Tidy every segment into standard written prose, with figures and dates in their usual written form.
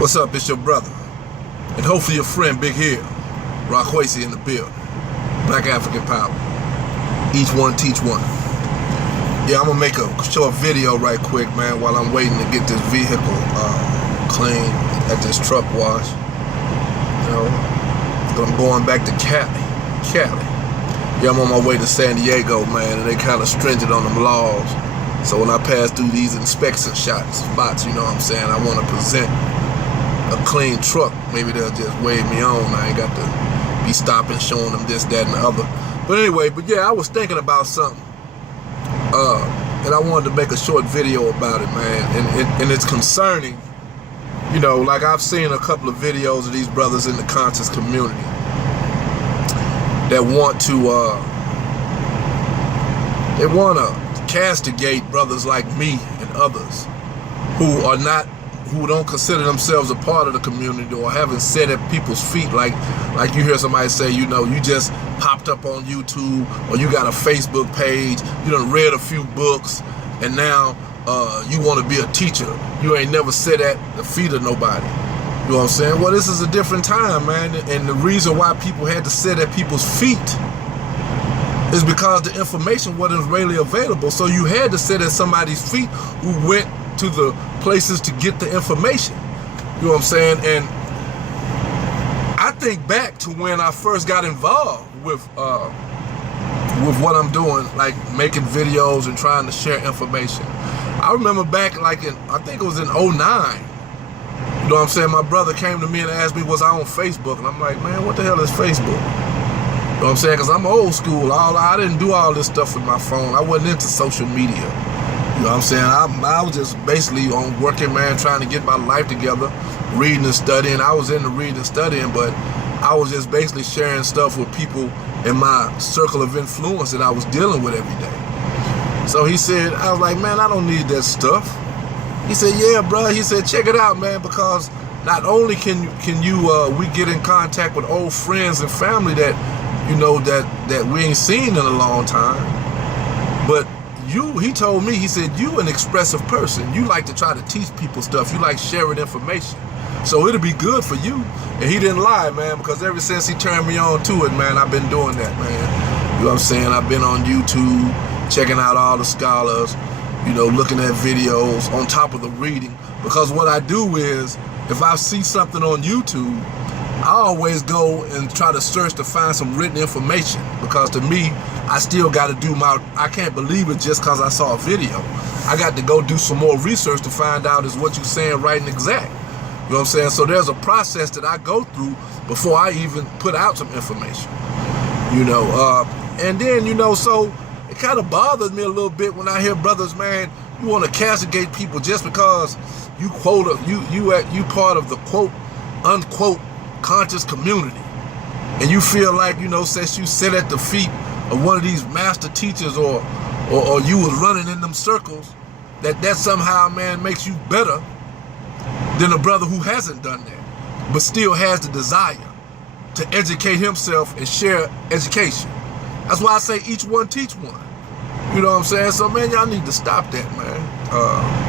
What's up? It's your brother, and hopefully your friend Big Hill, Rhetoric in the building. Black African power. Each one teach one. Yeah, I'm gonna make a short video right quick, man, while I'm waiting to get this vehicle clean at this truck wash. You know, I'm going back to Cali. Yeah, I'm on my way to San Diego, man, and they kind of stringent on them laws. So when I pass through these inspection spots, you know what I'm saying, I want to present a clean truck. Maybe they'll just wave me on. I ain't got to be stopping, showing them this, that, and the other. But anyway, yeah, I was thinking about something. And I wanted to make a short video about it, man. And it's concerning, you know, like I've seen a couple of videos of these brothers in the conscious community that want to castigate brothers like me and others who don't consider themselves a part of the community or haven't sat at people's feet, like you hear somebody say, you know, you just popped up on YouTube or you got a Facebook page, you done read a few books, and now you want to be a teacher. You ain't never sat at the feet of nobody. You know what I'm saying? Well, this is a different time, man, and the reason why people had to sit at people's feet is because the information wasn't really available. So you had to sit at somebody's feet who went to the places to get the information. You know what I'm saying? And I think back to when I first got involved with what I'm doing, like making videos and trying to share information. I remember back like I think it was in 09. You know what I'm saying? My brother came to me and asked me, was I on Facebook? And I'm like, man, what the hell is Facebook? You know what I'm saying? Because I'm old school. I didn't do all this stuff with my phone. I wasn't into social media. You know what I'm saying? I was just basically on working, man, trying to get my life together, reading and studying. I was into reading and studying, but I was just basically sharing stuff with people in my circle of influence that I was dealing with every day. So he said, I was like, man, I don't need that stuff. He said, yeah, bro. He said, check it out, man, because not only can we get in contact with old friends and family that, you know, that we ain't seen in a long time, but he told me, he said, you an expressive person. You like to try to teach people stuff. You like sharing information. So it'll be good for you. And he didn't lie, man, because ever since he turned me on to it, man, I've been doing that, man. You know what I'm saying? I've been on YouTube, checking out all the scholars, you know, looking at videos on top of the reading. Because what I do is, if I see something on YouTube, I always go and try to search to find some written information, because to me, I still got to do I can't believe it just because I saw a video. I got to go do some more research to find out is what you're saying right and exact. You know what I'm saying? So there's a process that I go through before I even put out some information. You know, and then, you know, so it kind of bothers me a little bit when I hear brothers, man, you want to castigate people just because you you part of the quote unquote conscious community, and you feel like, you know, since you sit at the feet of one of these master teachers or you was running in them circles, that somehow, man, makes you better than a brother who hasn't done that but still has the desire to educate himself and share education. That's why I say each one teach one. You know what I'm saying? So, man, y'all need to stop that, man.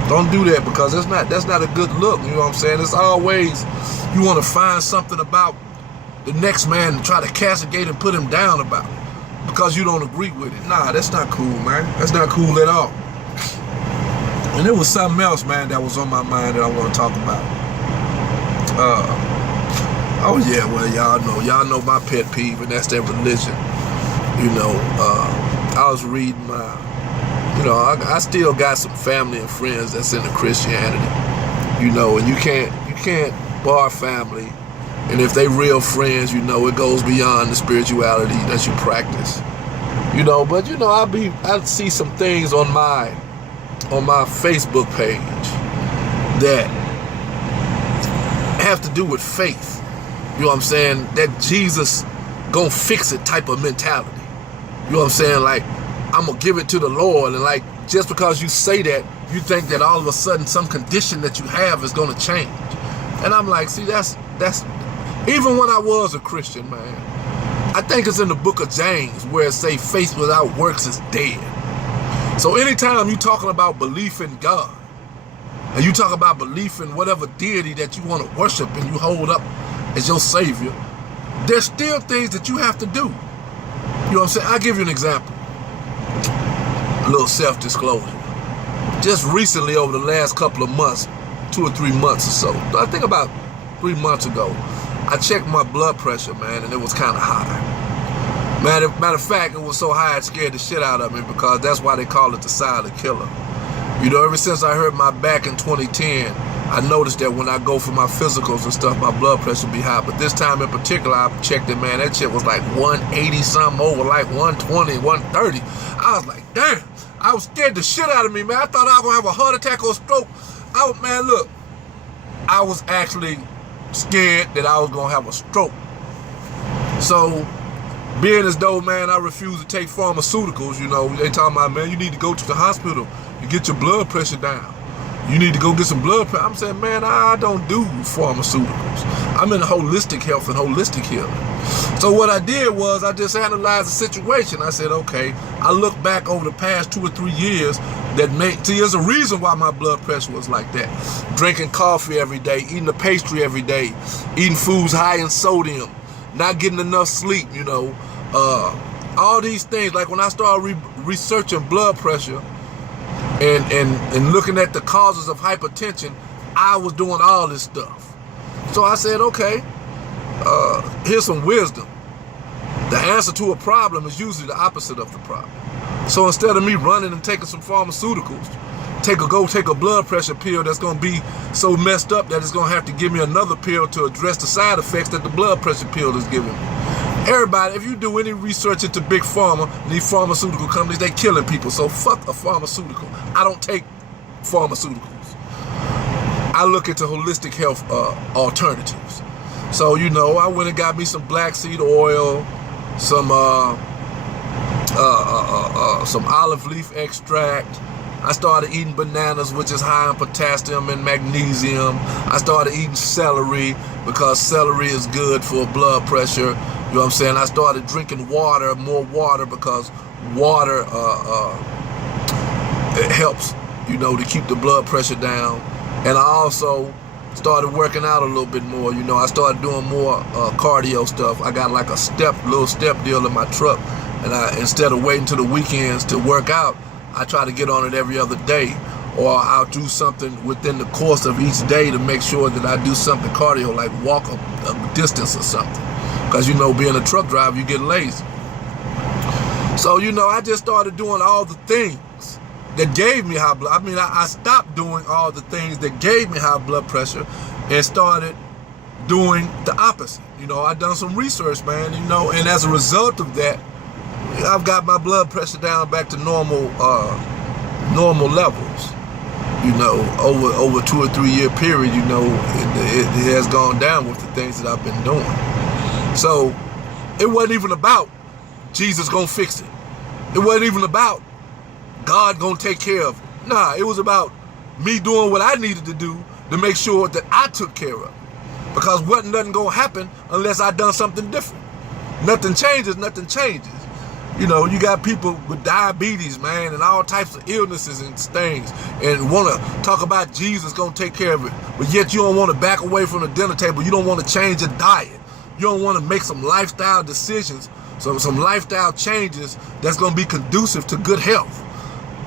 Don't do that, because that's not a good look. You know what I'm saying? It's always you want to find something about the next man and try to castigate and put him down about it because you don't agree with it. Nah, that's not cool, man. That's not cool at all. And there was something else, man, that was on my mind that I want to talk about. Oh yeah, well, y'all know my pet peeve, and that's that religion. You know, I was reading you know, I still got some family and friends that's into Christianity. You know, and you can't bar family. And if they real friends, you know, it goes beyond the spirituality that you practice. You know, but you know, I see some things on my Facebook page that have to do with faith. You know what I'm saying? That Jesus gonna fix it type of mentality. You know what I'm saying? Like, I'm gonna give it to the Lord, and like, just because you say that, you think that all of a sudden some condition that you have is gonna change. And I'm like, see, that's even when I was a Christian, man, I think it's in the book of James where it say faith without works is dead. So anytime you're talking about belief in God, and you talk about belief in whatever deity that you want to worship and you hold up as your savior, there's still things that you have to do. You know what I'm saying? I'll give you an example. A little self-disclosure. Just recently, over the last couple of months, 2 or 3 months or so, I think about 3 months ago, I checked my blood pressure, man, and it was kind of high. Matter of fact, it was so high it scared the shit out of me, because that's why they call it the silent killer. You know, ever since I hurt my back in 2010, I noticed that when I go for my physicals and stuff, my blood pressure be high. But this time in particular, I checked it, man, that shit was like 180 something over, like 120, 130. I was like, damn, I was scared the shit out of me, man. I thought I was gonna have a heart attack or a stroke. Man, look, I was actually scared that I was gonna have a stroke. So, being as though, man, I refuse to take pharmaceuticals, you know, they talking about, man, you need to go to the hospital and get your blood pressure down. You need to go get some blood pressure. I'm saying, man, I don't do pharmaceuticals. I'm in holistic health and holistic healing. So what I did was I just analyzed the situation. I said, okay, I look back over the past 2 or 3 years see, there's a reason why my blood pressure was like that. Drinking coffee every day, eating a pastry every day, eating foods high in sodium, not getting enough sleep, you know. All these things, like when I started researching blood pressure, and looking at the causes of hypertension, I was doing all this stuff. So I said, okay, here's some wisdom. The answer to a problem is usually the opposite of the problem. So instead of me running and taking some pharmaceuticals, take a blood pressure pill that's gonna be so messed up that it's gonna have to give me another pill to address the side effects that the blood pressure pill is giving me. Everybody, if you do any research into big pharma, these pharmaceutical companies, they killing people. So fuck a pharmaceutical. I don't take pharmaceuticals. I look into holistic health alternatives. So, you know, I went and got me some black seed oil, some olive leaf extract. I started eating bananas, which is high in potassium and magnesium. I started eating celery because celery is good for blood pressure. You know what I'm saying? I started drinking water, more water, because water it helps, you know, to keep the blood pressure down. And I also started working out a little bit more. You know, I started doing more cardio stuff. I got like a little step deal in my truck, and instead of waiting till the weekends to work out, I try to get on it every other day, or I'll do something within the course of each day to make sure that I do something cardio, like walk a distance or something. Because, you know, being a truck driver, you get lazy. So, you know, I just started doing all the things that gave me high blood. I mean, I stopped doing all the things that gave me high blood pressure and started doing the opposite. You know, I done some research, man, you know, and as a result of that, I've got my blood pressure down back to normal levels. You know, over 2 or 3 year period, you know, it has gone down with the things that I've been doing. So it wasn't even about Jesus gonna fix it. It wasn't even about God gonna take care of it. Nah, it was about me doing what I needed to do to make sure that I took care of it. Because wasn't nothing gonna happen unless I done something different. Nothing changes, nothing changes. You know, you got people with diabetes, man, and all types of illnesses and things, and want to talk about Jesus gonna take care of it, but yet you don't want to back away from the dinner table. You don't want to change your diet. You don't want to make some lifestyle decisions, some lifestyle changes that's gonna be conducive to good health.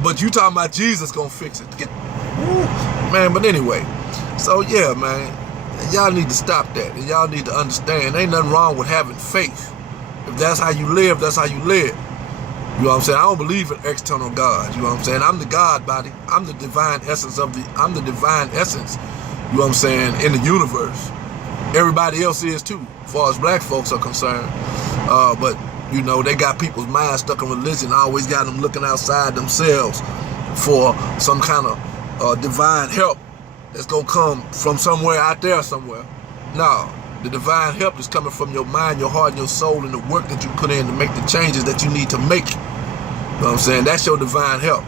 But you talking about Jesus gonna fix it. Man, but anyway, so yeah, man, y'all need to stop that, and y'all need to understand, ain't nothing wrong with having faith. If that's how you live, that's how you live. You know what I'm saying? I don't believe in external gods. You know what I'm saying? I'm the God body. I'm the divine essence I'm the divine essence, you know what I'm saying, in the universe. Everybody else is too, as far as black folks are concerned. But, you know, they got people's minds stuck in religion, always got them looking outside themselves for some kind of divine help that's going to come from somewhere out there somewhere. No. The divine help is coming from your mind, your heart, and your soul, and the work that you put in to make the changes that you need to make. You know what I'm saying? That's your divine help.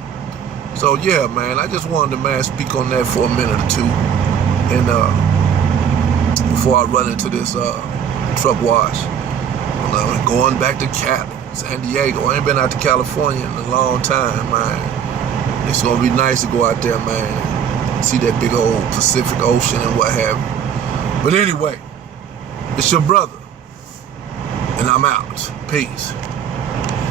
So yeah, man, I just wanted to, man, speak on that for a minute or two. And before I run into this truck wash. Going back to Cali, San Diego. I ain't been out to California in a long time, man. It's gonna be nice to go out there, man. See that big old Pacific Ocean and what have you. But anyway, it's your brother, and I'm out. Peace.